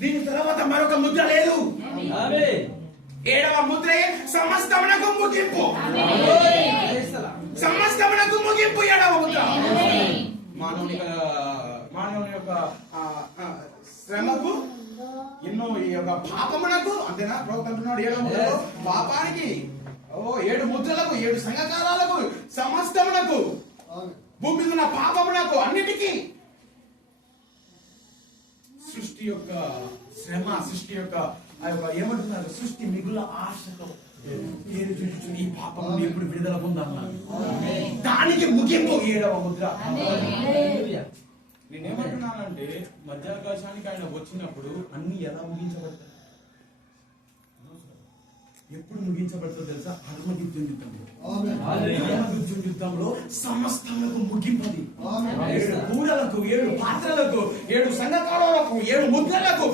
దీని తర్వాత మరొక ముద్ర లేదు. ఏడవ ముద్రే సమస్తమునకు ముగింపు. సమస్తమునకు ముగింపు ఏడవ ముద్ర. మానవుని యొక్క శ్రమకు ఎన్నో ఈ యొక్క పాపమునకు, అంతేనా ప్రభు అంటున్నాడు ఏడవ ముద్రలో పాపానికి, 7 ముద్రలకు, 7 సంఘకాలాలకు, సమస్తమునకు, భూమి ఉన్న పాపమునకు, అన్నిటికీ సృష్టి యొక్క శ్రమ, సృష్టి యొక్క ఏమంటున్నారు, సృష్టి మిగుల ఆశతో ఈ పాపం ఎప్పుడు విడుదల పొందాలన్నారు. దానికి ముగింపు ఏడవ ముద్ర. నేనేమంటున్నానంటే మధ్యాకాశానికి ఆయన వచ్చినప్పుడు అన్ని ఎలా ముగించబడతాయి, ఎప్పుడు ముగించబడుతుందో తెలుసా? హర్మగిద్యం యుద్ధంలో. హర్మగిద్యం యుద్ధంలో సమస్తములకు ముగింపది. 7 కూడలకు, 7 పాత్రలకు, 7 సంఘకాలకు, 7 ముద్రలకు,